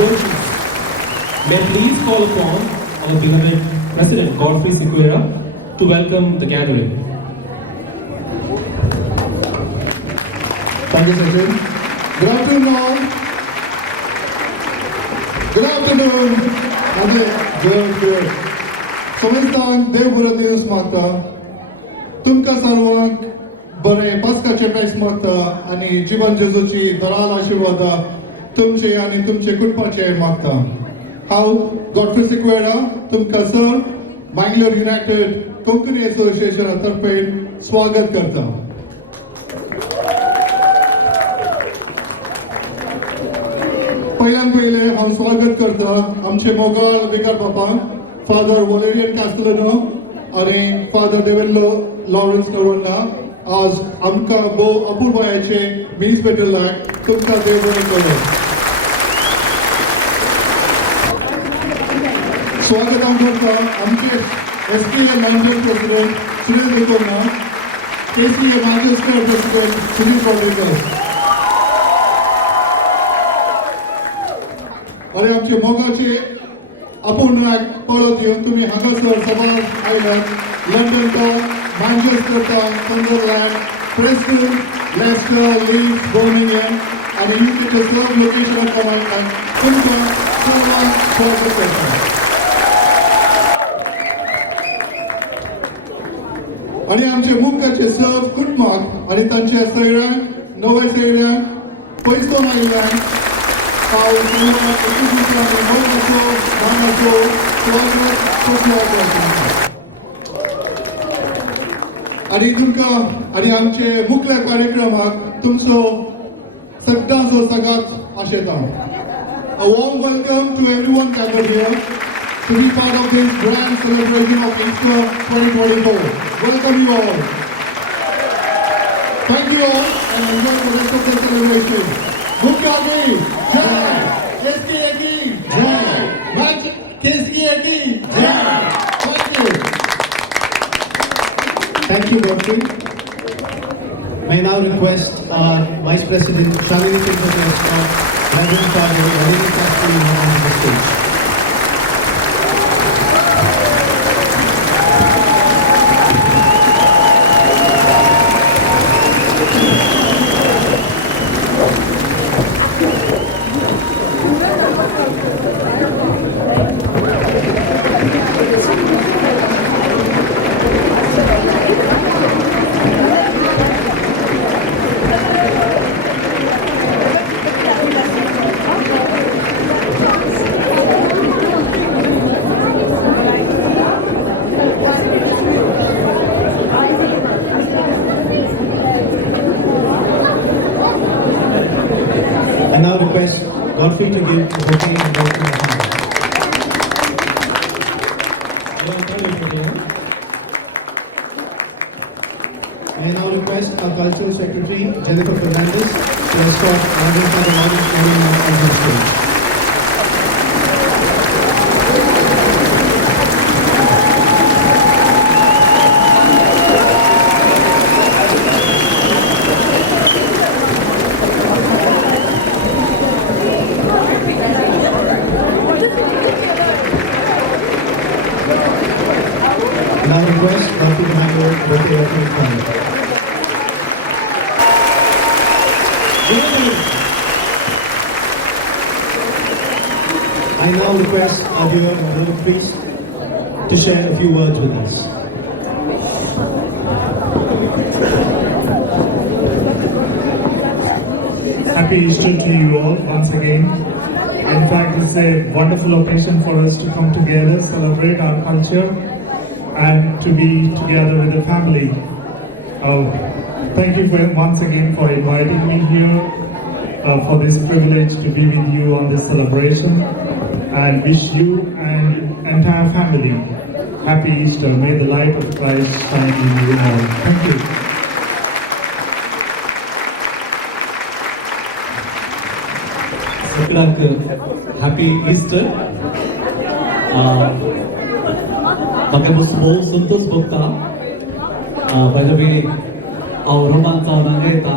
worship. May I please call upon our beloved President Godfrey Sequeira to welcome the gathering. Thank you, Sachin. Good afternoon, all. Good afternoon. Good. Somestan देव बरो दिवस मागता. तुमकां सर्वांक बरे पास्काचे press मागता आनी जीवन जेजूची दराल आशिर्वादा तुमचे आनी तुमचे कुटुंबाचे मागता. हांव गॉडफ्री सिक्वेरा तुमकां सर बँगलोर युनायटेड कोंकणी असोसिएशना तर्फे स्वागत करता. पहिले हांव स्वागत करता आमचे मोगाळ विकार बापांक फादर वॉलेरियन कास्टलनो आनी फादर देवेल्लो लॉरेन्स नोरोना आज आमकां भोव अपुर्बायेचे मीस भेटलाक तुमकां देव बरें करूं. स्वागत करता आमचे SPA manager president Sunil Dekona, KCA manager president Sunil Kordekar आणि आमचे मोगाचे अपूर्णाक पळत येवन तुमी हांगासर सभार आयल्यात. लंडन तो मँचेस्टर तो Sunderland Preston Lester Leeds Birmingham आणि यूकेचे सर्व लोकेशनांत आयल्यात. तुमकां सर्वांक स्वागत करता. आणि आमचे मुखाचे सर्व कुटुंबाक आणि तांच्या सगळ्यांक नवे सगळ्यांक पयसून आयल्यांक हांव सर्वांक एकूच मानाचो स्वागत करता. आणि तुमकां आणि आमचे मुखेल कार्यक्रमाक तुमचो सगळ्यांचो सगळ्यात आशेता. A warm welcome to everyone gathered here to be part of this grand celebration of Easter 2024. Welcome you all. Thank you all and enjoy the rest of the celebration. Mukha ki jai, KSKA ki jai, KSKA ki jai. Thank you. Thank you, Godfrey. May I now request our Vice President Shalini Singh of Reverend Father Ravi Kasturi on the stage. I now request Godfrey to give the bouquet and go to the hand. I now request our Cultural Secretary, Jennifer Fernandez, to escort Reverend Father Lawrence Noriana on the stage. Now request Dr. Commander birthday of his family. I now request our dear brother priest to share a few words with us. Happy Easter to you all once again. In fact, it's a wonderful occasion for us to come together, celebrate our culture, and to be together with the family. Thank you once again for inviting me here, for this privilege to be with you on this celebration, and wish you and entire family happy Easter. May the light of Christ shine in you all. Thank you. सगळ्यांक happy Easter. म्हाका भोव संतोश भोगता. By the way हांव रोमांत हांगा येता,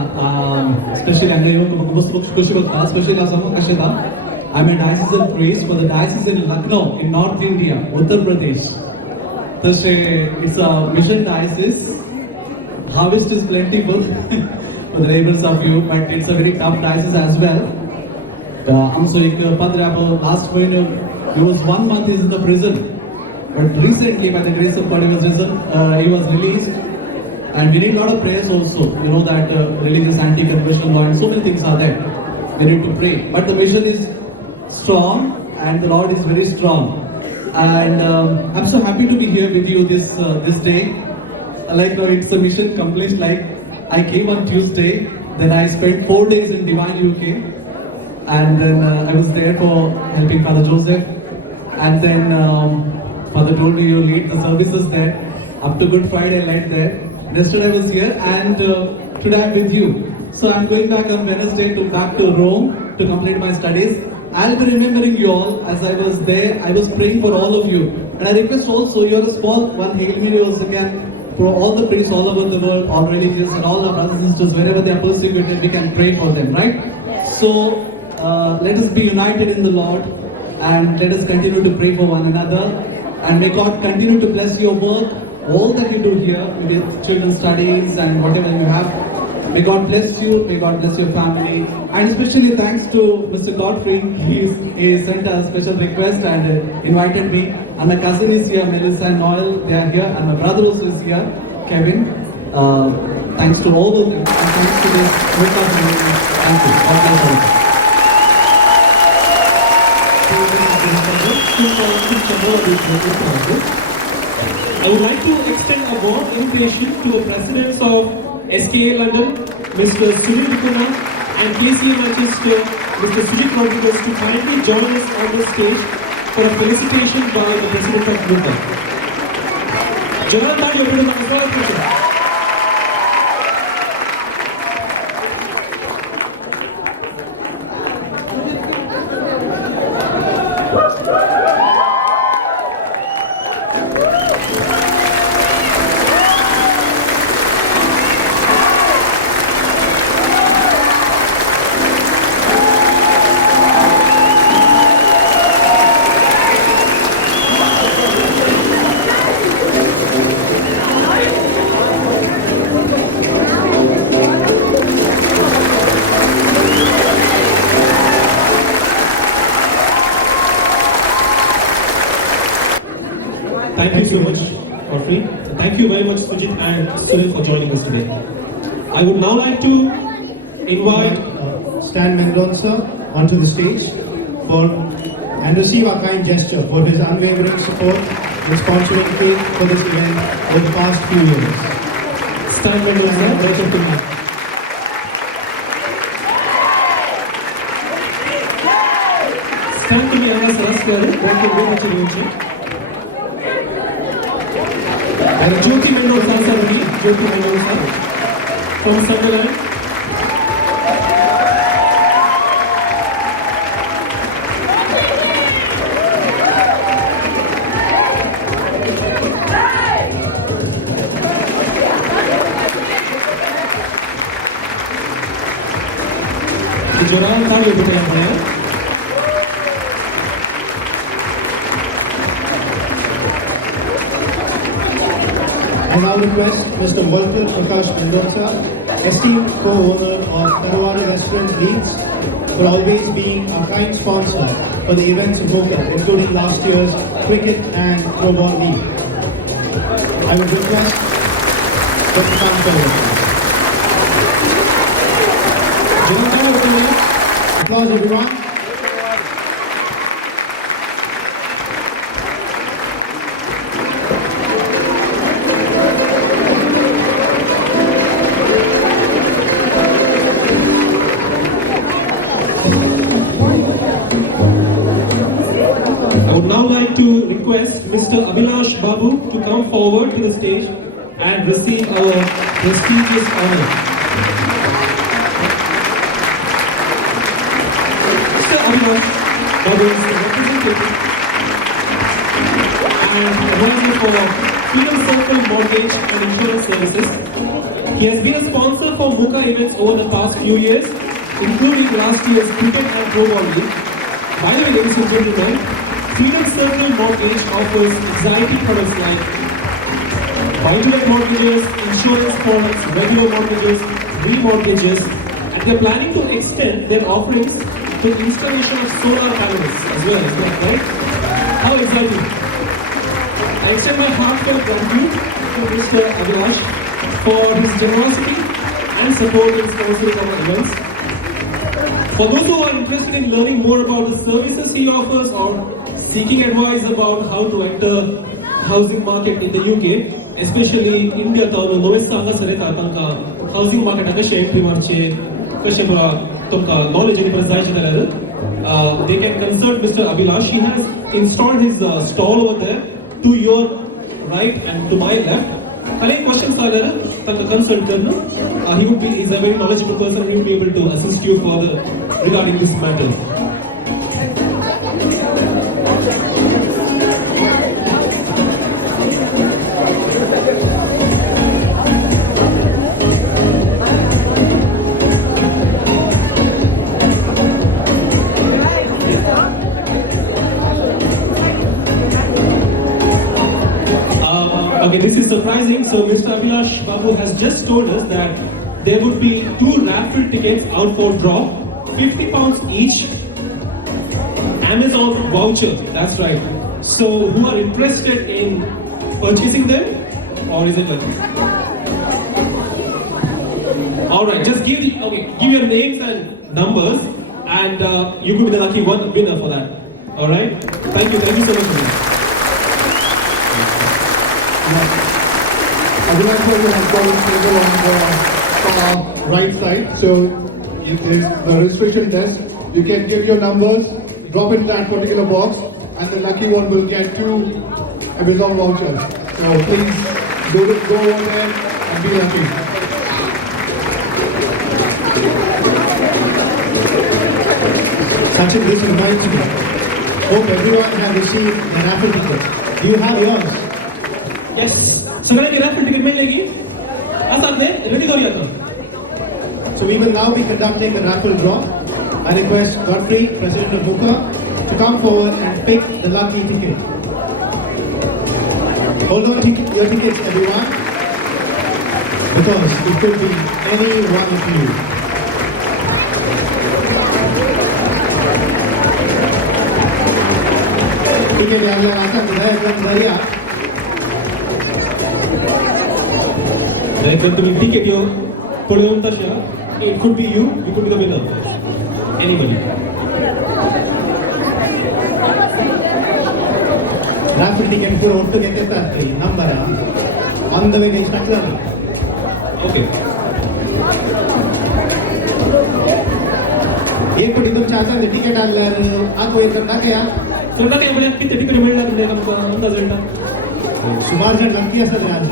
specially हांगा येवन म्हाका बसून कशी भोगता, स्पेशली आसा म्हाका कशें येता I'm a diocesan priest for the diocese in Lucknow in North India, Uttar Pradesh. So it's a mission diocese. Harvest is plentiful for the neighbors of you, but it's a very tough diocese as well. So Padre last winter, he was 1 month in the prison. But recently, by the grace of God, he was released. And we need a lot of prayers also. You know that religious anti-conversion law and so many things are there. We need to pray. But the mission is strong and the Lord is very strong. And I'm so happy to be here with you this day. Like now it's a mission complete. Like I came on Tuesday, then I spent 4 days in Divine UK. And then I was there for helping Father Joseph. And then Father told me you lead the services there. Up to Good Friday I led there. Yesterday I was here and today I'm with you. So I'm going back on Wednesday back to Rome to complete my studies. I'll be remembering you all as I was there. I was praying for all of you. And I request also you are a small one Hail Mary also again for all the priests all over the world, all religious and all our brothers and sisters, wherever they are persecuted, we can pray for them, right? So let us be united in the Lord and let us continue to pray for one another. And may God continue to bless your work, all that you do here with children's studies and whatever you have. May God bless you, may God bless your family. And especially thanks to Mr. Godfrey, he sent a special request and invited me. And my cousin is here, Melissa and Noel, they are here. And my brother also is here, Kevin. Thanks to all of them and thanks to this group of members. Thank you. God bless all of you. I would like to extend a warm invitation to the presidents of SKA London, Mr. Sunil Vikuna and KCA Manchester, Mr. Sujit Rodriguez to kindly join us on the stage for a felicitation by the President of Muka. Jonathan, you're going to Thank you so much, Godfrey. Thank you very much, Sujit and Sunil, for joining us today. I would now like to invite Stan Mendonça onto the stage and receive a kind gesture for his unwavering support and responsibility for this event over the past few years. Stan Mendonça, welcome to me. Stan to me, Anna Saraswari, thank you very much, Jyoti Mendonça, Jyoti Mendonça from Sunderland. Joran Tali untuk yang saya. I now request Mr. Walter Prakash Mendonça, esteemed co-owner of Tarawari Restaurant Leeds, for always being a kind sponsor for the events of Mocha, including last year's cricket and throwball league. I would request Dr. Sankar. Applause everyone. I would now like to request Mr. Abhilash Babu to come forward to the stage and receive our prestigious honor. Mr. Abhilash Babu is the representative and advisor for Freedom Circle Mortgage and Insurance Services. He has been a sponsor for Muka events over the past few years, including last year's cricket and throwball league. By the way, ladies and gentlemen, Freedom Circle Mortgage offers exciting products like buy-to-let mortgages, insurance products, regular mortgages, remortgages, and they're planning to extend their offerings to installation of solar panels as well, right? How exciting! I extend my heartfelt gratitude to Mr. Abhilash for his generosity and support in sponsoring our events. For those who are interested in learning more about the services he offers or seeking advice about how to enter housing market in the UK, especially India, तावलो नोवेस सांगा सरे तांका housing market कशे entry मारचे कशे पुरा तुमका knowledge आणि प्रसाय जाल्यार they can consult Mr. Abhilash. He has installed his stall over there to your right and to my left. Any questions are there? Tanka consult karna. He's a very knowledgeable person. He will be able to assist you further regarding this matter. Okay, this is surprising. So Mr. Abhilash Babu has just told us that there would be 2 raffle tickets out for draw, £50 each. Amazon voucher, that's right. So who are interested in purchasing them, or is it like? All right, just give your names and numbers, and you could be the lucky winner for that. All right, thank you so much. Abhilash has got his table on the right side, so it is the registration desk. You can give your numbers, drop in that particular box, and the lucky one will get 2 Amazon vouchers. So please go over there and be lucky. Sachin, this reminds me. Hope everyone has received an raffle ticket. Do you have yours? Yes. सगळ्यांनी raffle ticket मिळेगी? असं दे, ready करूया आता. So we will now be conducting a raffle draw. I request Godfrey, President of Buka, to come forward and pick the lucky ticket. Hold on to your tickets, everyone, because it could be any one of you. Ticket yang akan saya bayar. Then to be ticket your it could be you could be the winner. Anybody. Raffle ticket pura ಒಟ್ಟಿಗೆ ಕೆತ್ತಾರೆ number on the way instruction. Okay. एक कोटी तुमच्या हातात ticket आणल्यार आगो येतात टाकया So nothing about किती ticket मिळणार म्हणजे आमका अंदाज येता. सुमार जण नक्की असतात आज.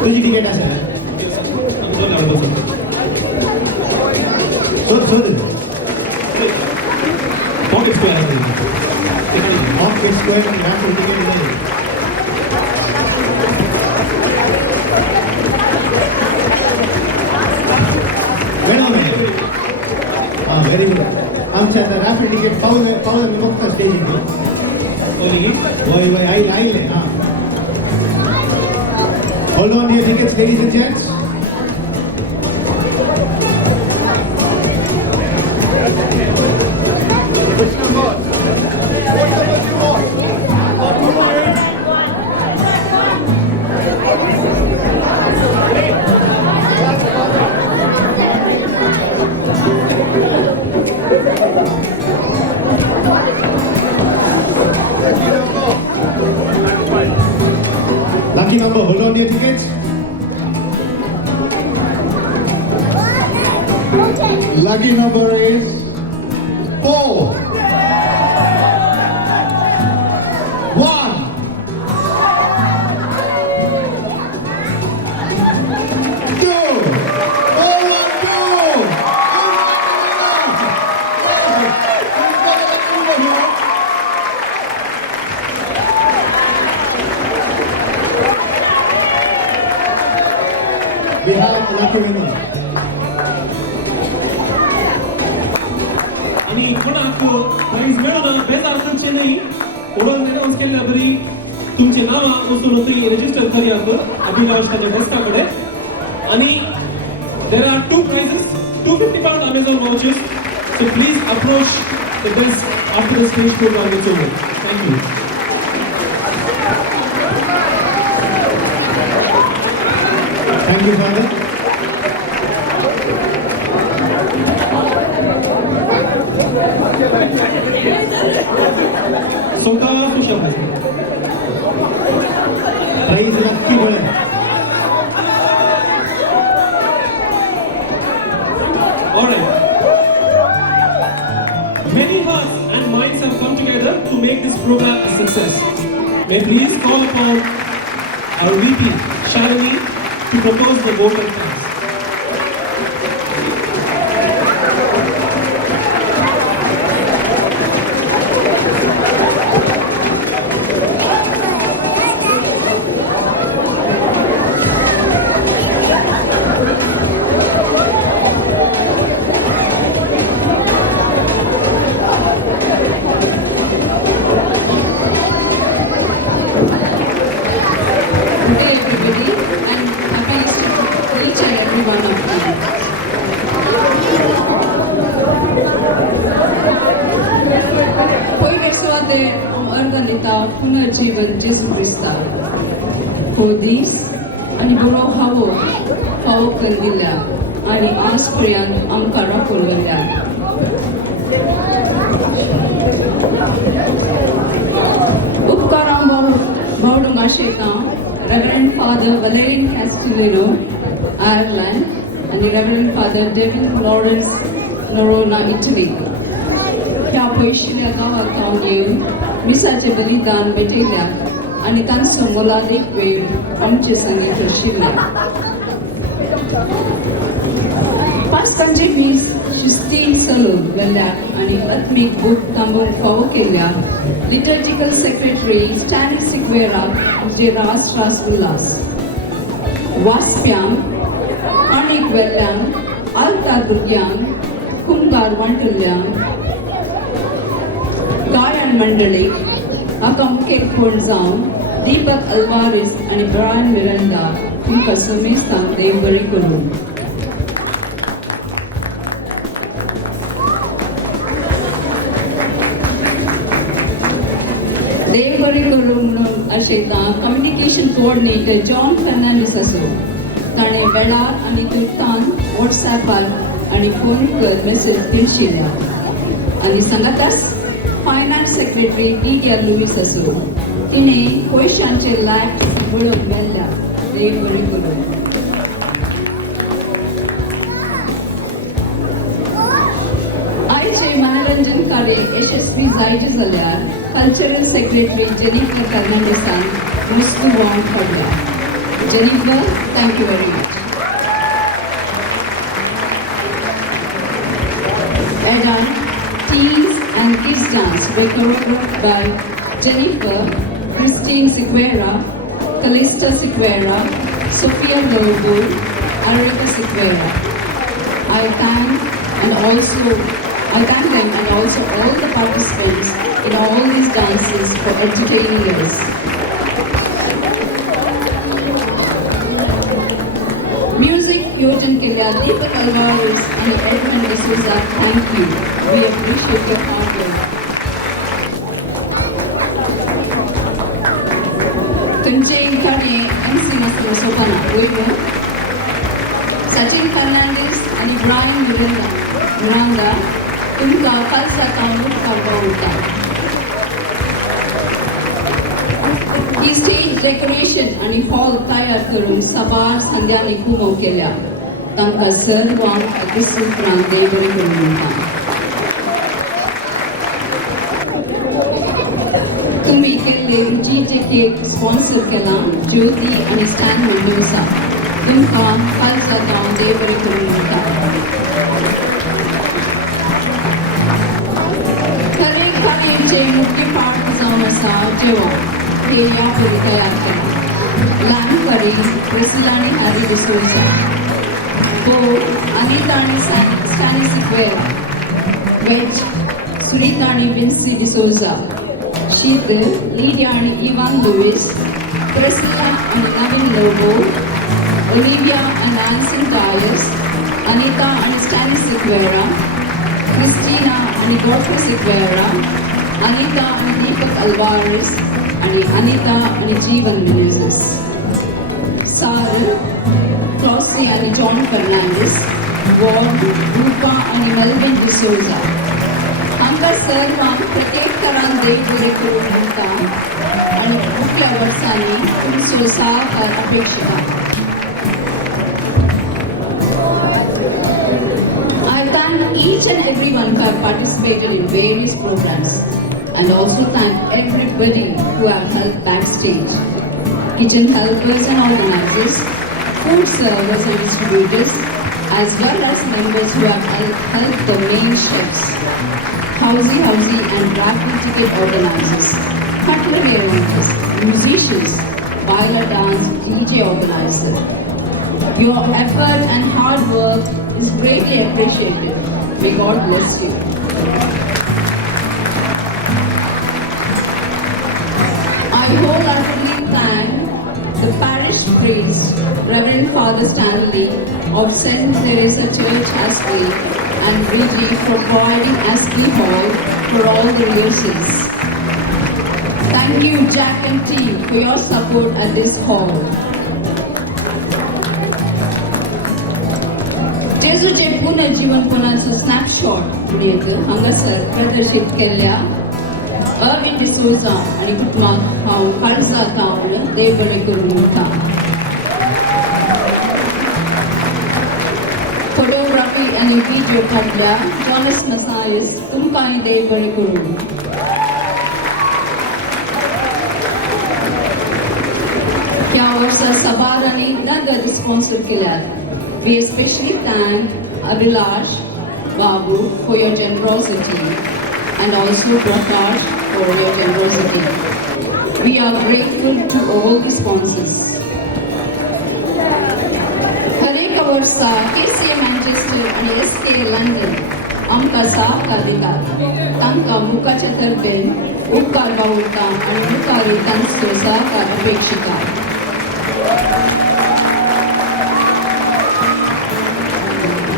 तुझी तिकीट असा शोध Pocket square. Pocket square and raffle ticket नाही. Very good. आमच्या आता raffle ticket पावलं मी बघतो स्टेजवर. वय आईले हां. Hold on to your tickets, ladies and gents. Which number? What number do you want? Lucky number, hold on to your tickets. Lucky number is 4. 1. 2. 4, 1, 2. We have a lucky winner. आणि कोणाक prize मेळना बेजार करचे न्ही म्हणून announce केल्या बरी तुमची नावां वचून थंय रजिस्टर करयात अभिलाष ताच्या डेस्का कडेन आणि there are two prizes, £250 Amazon vouchers. So please approach the desk after the stage program is over. Thank you. Thank you, Father. Sonta Kushabha. Prize Lucky Bird. Alright. Many hearts and minds have come together to make this program a success. May I please call upon our VP, Shalini, to propose the vote of thanks. Good day everybody and happy Easter to each and every one of you. कोई वर्षवाते अर्गनिता पुनर्जीवन जेसू Crysta हो दीस आणि बरो हावो फावो करिल्ल्या आणि आज पर्यंत आमकां राखून गेल्या उपकारां भावडूंक आशेता Reverend Father Valerian Castellino, Ireland, and Reverend Father David Lawrence, Verona, Italy. ह्या पयशिल्ल्या गांवांत हांव येवन मिसाचें बलिदान भेटयल्याक आनी तांचो मोलादीक वेळ आमचे संगीत आशिल्ले. पास्कांचे मीस शिस्तीन चलोवन गेल्याक आनी आत्मीक बूक थांबोवंक फावो केल्याक लिटर्जिकल सेक्रेटरी स्टॅनी सिक्वेराक म्हजे रास उल्हास. वाचप्यांक आनीक वेल्ल्यांक आल्तार भुरग्यांक कुंभार वांटल्ल्यांक गायन मंडळीक हाका मुखेल फोन जावन दीपक अल्वारिस आनी ब्रायन मिरांडा तुमकां समेस्तांक देव बरें करूं. देव बरें करूं म्हणून आशेता कम्युनिकेशन कोऑर्डिनेटर जॉन फर्नांडीस आसूं ताणें वेळार आनी तुर्तान वॉट्सॅपार आनी फोन कर मेसेज धाडशिल्ल्या आनी सांगाताच फायनान्स सेक्रेटरी डिडिया लुईस आसूं तिणें पयशांचे लायक वळख मेळ्ळ्या. देव बरें करूं. आयचे मनोरंजन कार्य यशस्वी जायचे जाल्यार कल्चरल सेक्रेटरी जेनिफर फर्नांडिसान वस्तू वांट पडल्या. Jennifer, thank you very much. Edan, teens and kids dance were choreographed by Jennifer, Christine Sequeira, Calista Sequeira, Sophia Lobo, Arica Sequeira. I thank them and also all the participants in all these dances for entertaining us. Music Yojan Kelia, Deepak Alvarez and Edmund D'Souza, thank you. We appreciate your hard work. Tunjeng Kane, MC Master Sopana, Uivo, Sachin Fernandez and Brian Miranda, Tumka Kalsa Kamu Karbauta. He stage decoration आणि hall तयार करून सवार संध्यानी घुमव केल्या तांकां सर्वांक अतिसूत्रान देव बरें करूं म्हणटा. तुम्ही केल्ले रुचीचे केक स्पॉन्सर केला ज्योती आणि स्टॅन मेंडोसा तुमकां खालसा जावन देव बरें करूं म्हणटा. खरे खाणेचे मुख्य पाठ जावन आसा जेवण हे यापूर्वी तयार केला. लहान करी प्रिसिला आणि हॅरी डिसोजा, बोल अनिता आणि स्टॅनी सिक्वेरा, वेज Suritani Vinci D'Souza, Sheetal, Lydia and Ivan Lewis, Priscilla and Navin Lobo, Olivia and Anson Dias, Anita and Stanley Sequeira, Christina and Dorcas Sequeira, Anita and Deepak Alvarez, and Anita and Jeevan Menezes. Sarah, Flossie and John Fernandez, Ward, Rupa and Melvin D'Souza. Anga Sarvan, प्रत्येक तरान देवरे कुरुंता आणि मुख्य वर्षांनी तुमचा अपेक्षा. I thank each and everyone who have participated in various programs and also thank everybody who have helped backstage. Kitchen helpers and organizers, food servers and distributors, as well as members who have helped the main chefs, housey and raffle ticket organizers, cutlery arrangers, musicians, viola dance, DJ organizer. Your effort and hard work is greatly appreciated. May God bless you. I wholeheartedly thank the parish priest, Reverend Father Stanley of St. Teresa Church, Astley, and Bridgie for providing Astley Hall for all the rehearsals. Thank you, Jack and team, for your support at this hall. जेजूचे पुनर्जीवनपणाचो snapshot म्हणून हांगासर प्रदर्शीत केल्ल्या Irwin D'Souza आणि कुटुंबाक हांव काळजा कावन देव बरें करूं म्हणटा. फोटोग्राफी आनी व्हिडिओ काडल्या जॉनस मसायस तुमकांय देव बरें करूं. ह्या वर्सा साबार आनी नगद स्पॉन्सर केल्यात. We especially thank Abhilash Babu for your generosity and also Prakash for your generosity. We are grateful to all the sponsors. Hareka Varsa, KCA Manchester and SK London, Amka Sahkarika, Tanka Muka Chatarben, Uppar Bauta and Mukari Tansu Sahkar Apekshika.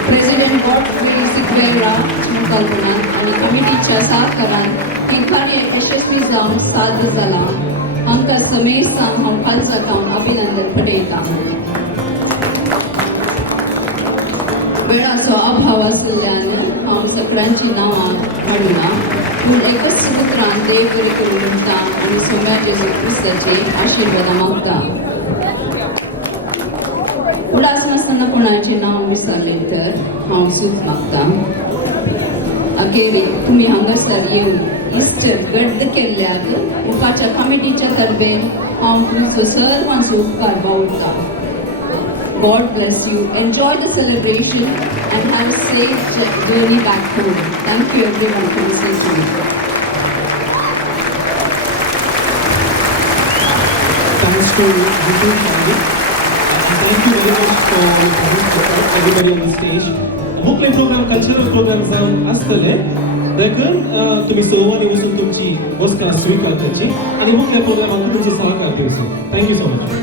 President Godfrey Sequeira Chunkalpana आणि कमिटीच्या सहकारान हे कार्य यशस्वी जावन साध्य जालां. आमकां समेत सांग हांव खालसा कावन अभिनंदन पटयता. वेळाचो अभाव आशिल्ल्यान हांव सगळ्यांची नांवां म्हणना, पूण एकच सुत्रान देव बरें करूं म्हणटा आनी सोम्या जेजू क्रिस्ताचे आशिर्वाद मागता. उदास नासतना कोणाचें नांव विसरलें तर हांव सूख मागता. अखेरीत तुमी हांगासर येवन इस्टर गड्ड केल्ल्याक उपाच्या कमिटीच्या तर्फेन हांव तुमचो सर्वांचो उपकार बावडटा. God bless you. Enjoy the celebration and have a safe journey back home. Thank you everyone for listening to me. Thanks to Vipul Pandit. Thank you very much for everybody on the stage. मुख्य programme cultural programme जावन आसतले देखून तुम्ही सर्वांनी वचून तुमची वस्त्रां स्वीकार करची आणि मुख्य प्रोग्रामाक तुमची सहकार करची. Thank you so much.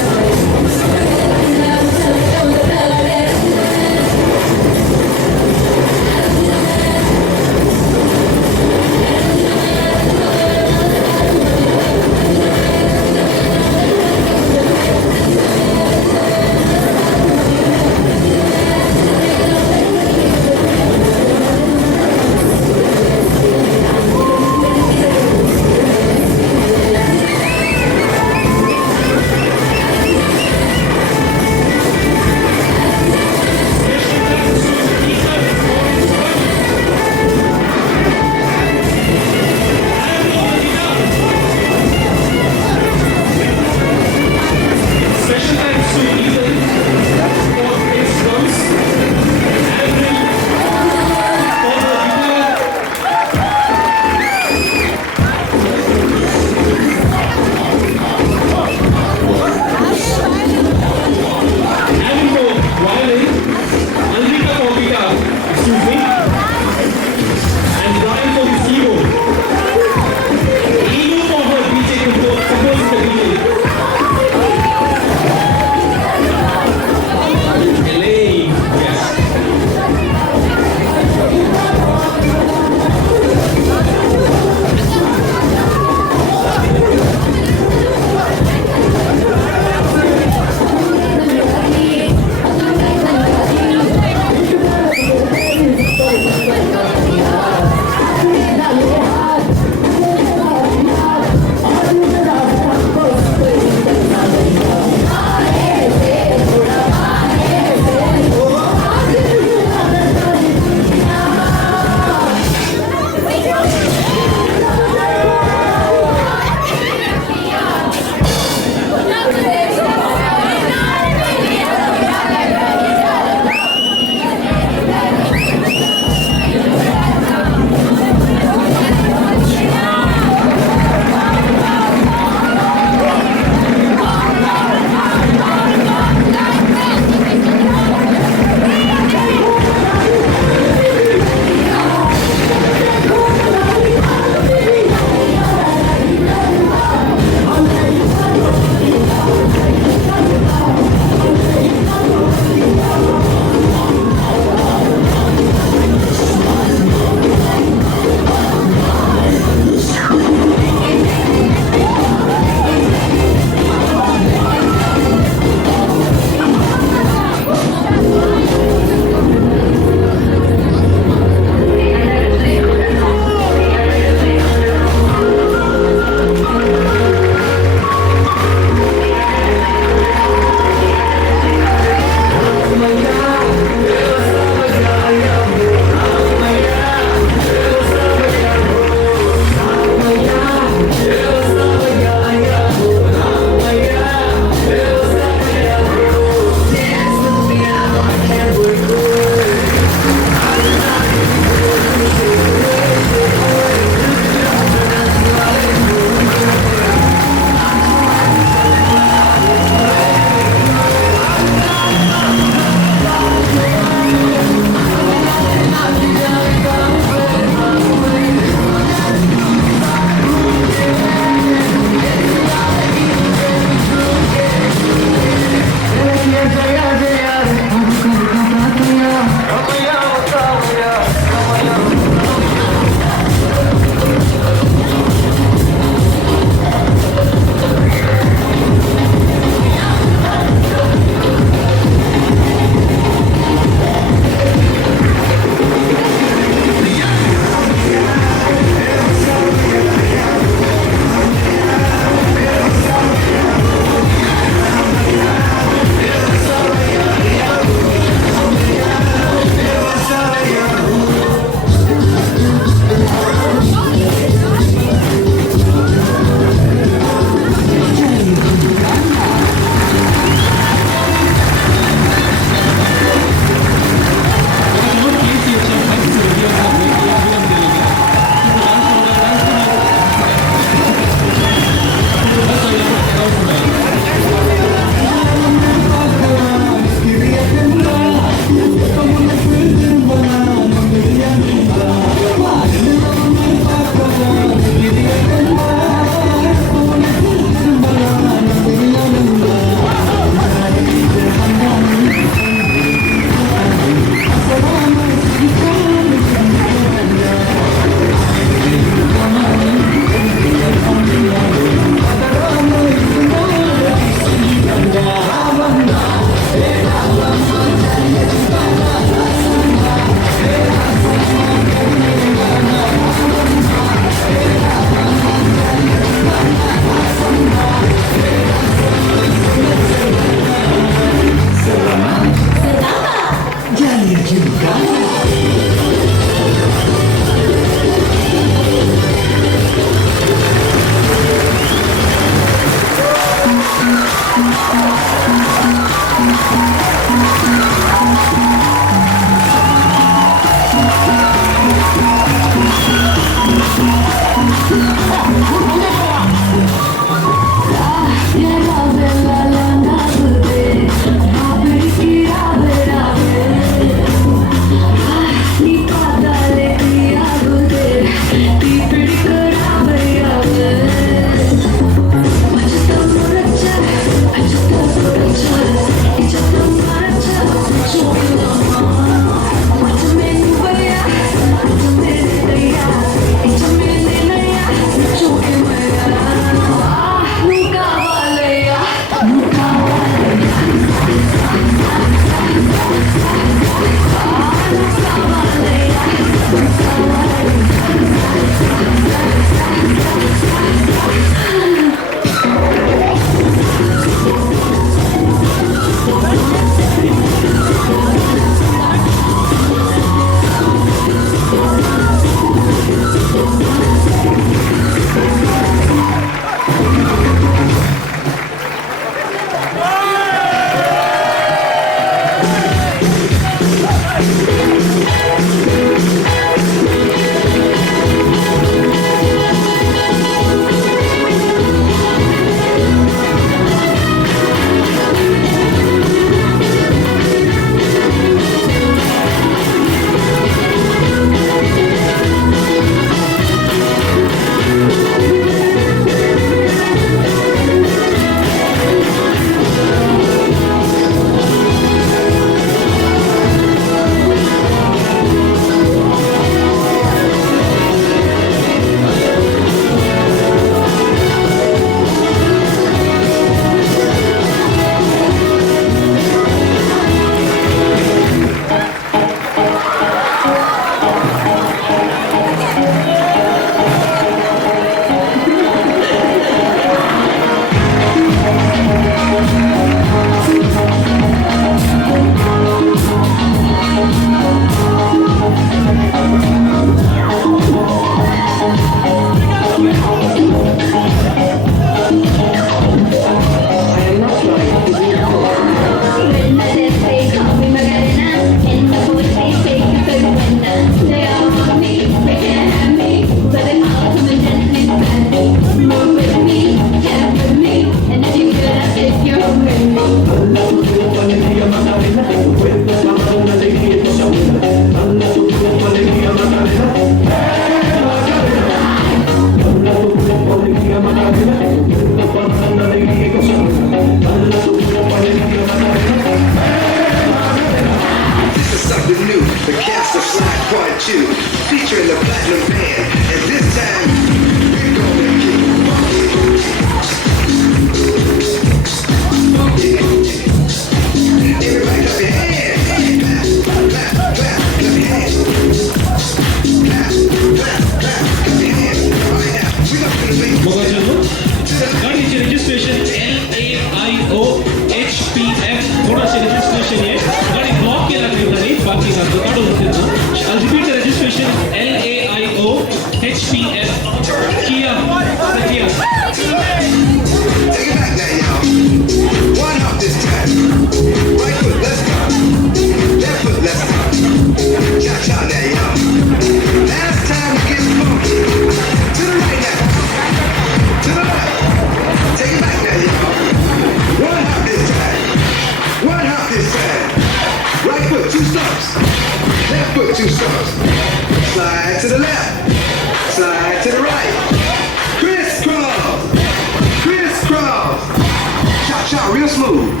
smooth.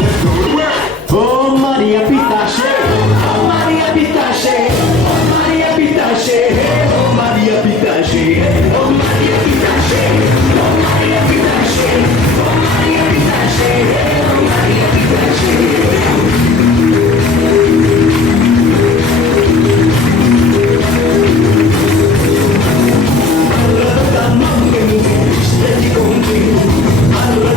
Let's go to work. Oh Maria Pitache, oh Maria Pitache, oh Maria Pitache, oh Maria Pitache, oh Maria Pitache, oh Maria Pitache, oh Maria Pitache, oh Maria Pitache. Allora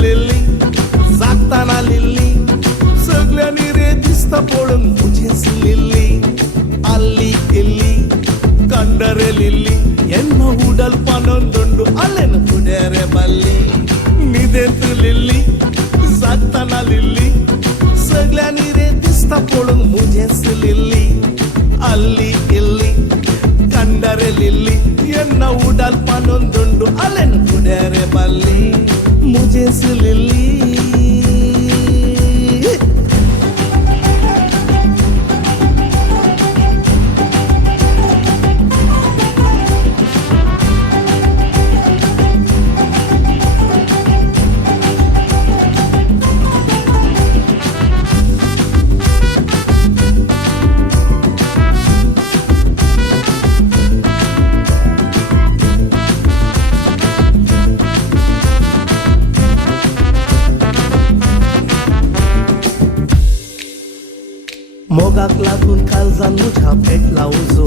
Lillie जाताना Lillie सगळ्यांनी रे दिसता पळून मुझेच Lillie ಅಲ್ಲಿ ಇಲ್ಲಿ ಕಂಡರೆ lily ಎನ್ನ ಉಡಲ್ ಪನೊಂದುಂಡು ಅಲ್ಲೆನ ಕುಡರೆ ಬಲ್ಲಿ ನಿದೆಂತು लिल्ली जाताना लिल्ली सगळ्यांनी रे दिसता पळून मुझेच लिल्ली ಅಲ್ಲಿ ಇಲ್ಲಿ ಕಂಡರೆ लिल्ली ಎನ್ನ ಉಡಲ್ ಪನೊಂದುಂಡು ಅಲ್ಲೆನ ಕುಡರೆ ಬಲ್ಲಿ मुझेच लिल्ली मोगाक लागून काळजान तुझ्या पेटला उजो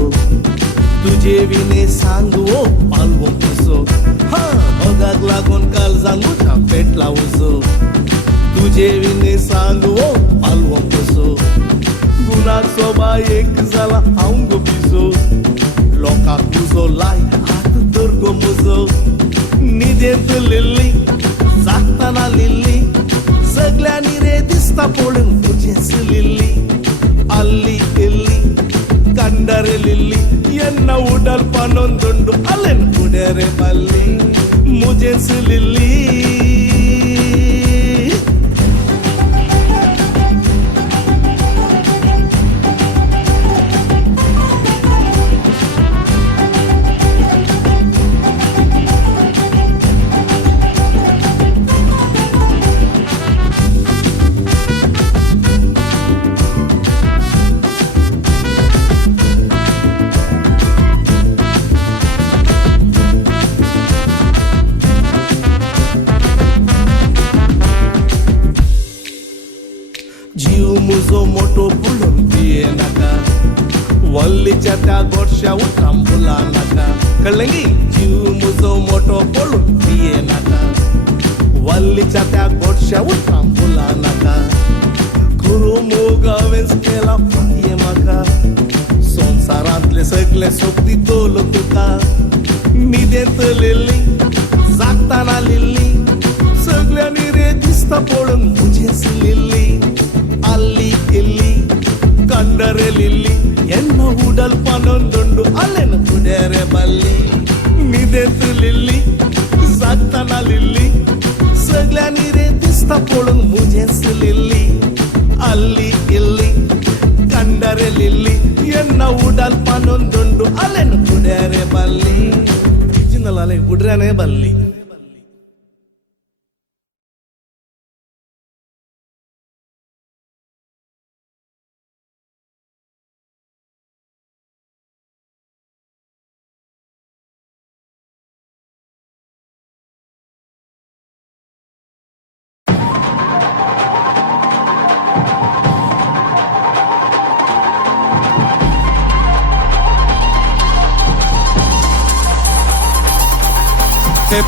तुझे विने सांगू ओ पालवो कसो हा मोगाक लागून काळजान तुझ्या पेटला उजो तुझे विने सांगू ओ पालवो कसो गुणाक सोबा एक जाला हांव पिसो लोकांक तुजो लाय हात धर गो मुजो निदेंत लिल्ली जागतना लिल्ली सगळ्यांनी रे दिसता पळून तुझेच लिल्ली अल्ली इल्ली कंडरे लिल्ली एन्न उडल पनोंदुंडु अलेन उडरे बल्ली मुझेच लिल्ली जीव मुजो मोठो बुडून पिये नाका वल्लीच्या त्या गोडशा उठाम फुला नाका कळलं की जीव मुजो मोठो पळून पिये नाका वल्लीच्या त्या गोडशा उठाम फुला नाका गुरु मोग हांवेंच केला पातये म्हाका संवसारांतले सगळे सोबती दोल तुका न्हिदेंत लिल्ली जागतना लिल्ली सगळ्यांनी रे दिसता पळून मुझेच लिल्ली अल्ली इल्ली कंडरे लिल्ली एन्न उडल पनोंदुंडु अलेन उडरे बल्ली निदेंत लिल्ली जागतना लिल्ली सगळ्यांनी रे दिसता पळून मुझेच लिल्ली अल्ली इल्ली कंडरे लिल्ली एन्न उडल पनोंदुंडु अलेन उडरे बल्ली ओरिजिनल अले उडरने बल्ली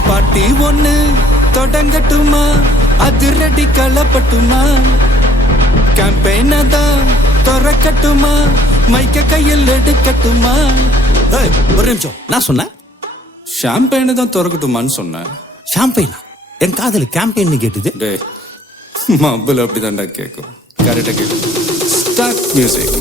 பாட்டி ஒண்ணு தொடங்கட்டுமா அதிரடி களப்பட்டுமா கேம்பெயின தான் திறக்கட்டுமா மைக்க கையில் எடுக்கட்டுமா ஒரு நிமிஷம் நான் சொன்னேன் ஷாம்பெயினை தான் திறக்கட்டுமான்னு சொன்னேன் ஷாம்பெயினா என் காதல கேம்பெயின் கேட்டுது டே மబ్బுல அப்படிதான்டா கேட்கும் கரெக்டா கேட்கும் ஸ்டார்ட் மியூசிக்